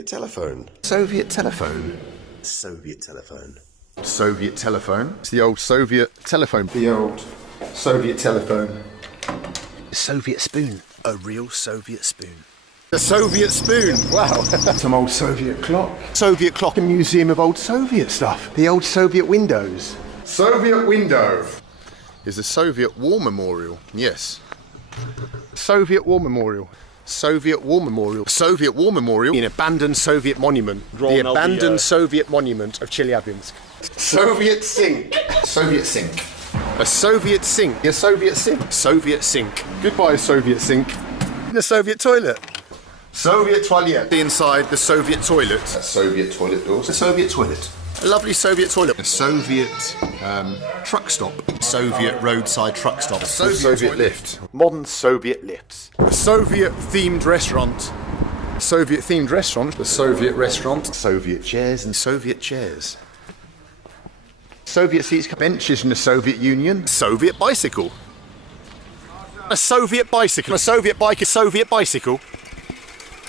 Soviet telephone. Soviet telephone. Soviet telephone. Soviet telephone. It's the old Soviet telephone. The old Soviet telephone. Soviet spoon. A real Soviet spoon. The Soviet spoon. Wow. Some old Soviet clock. Soviet clock. A museum of old Soviet stuff. The old Soviet windows. Soviet window. Is the Soviet War Memorial. Yes. Soviet War Memorial. Soviet War Memorial. Soviet War Memorial. An abandoned Soviet monument. The abandoned Soviet monument of Chelyabinsk. Soviet sink. Soviet sink. A Soviet sink. A Soviet sink. Soviet sink. Goodbye, Soviet sink. The Soviet toilet. Soviet toilet. Inside the Soviet toilet. A Soviet toilet doors. A Soviet toilet. A lovely Soviet toilet. A Soviet truck stop. Soviet roadside truck stop. A Soviet lift. Modern Soviet lifts. A Soviet themed restaurant. Soviet themed restaurant. The Soviet restaurant. Soviet chairs and Soviet chairs. Soviet seats, benches in the Soviet Union. Soviet bicycle. A Soviet bicycle. A Soviet bike. A Soviet bicycle.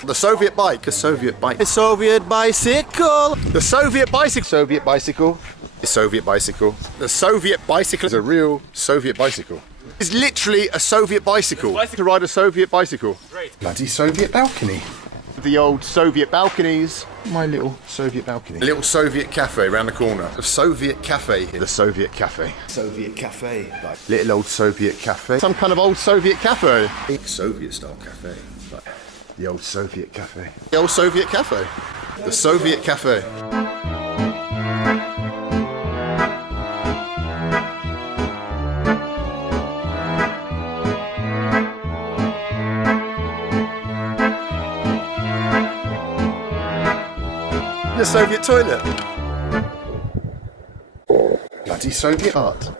The Soviet bike. A Soviet bike. A Soviet bicycle. The Soviet bicycle. Soviet bicycle. The Soviet bicycle. The Soviet bicycle is a real Soviet bicycle. It's literally a Soviet bicycle. To ride a Soviet bicycle. Great. Bloody Soviet balcony. The old Soviet balconies. My little Soviet balcony. A little Soviet cafe around the corner. A Soviet cafe here. The Soviet cafe. Soviet cafe. Like Little old Soviet cafe. Some kind of old Soviet cafe. Soviet style cafe. Like The old Soviet cafe. The old Soviet cafe. The Soviet cafe. The Soviet toilet. Bloody Soviet art.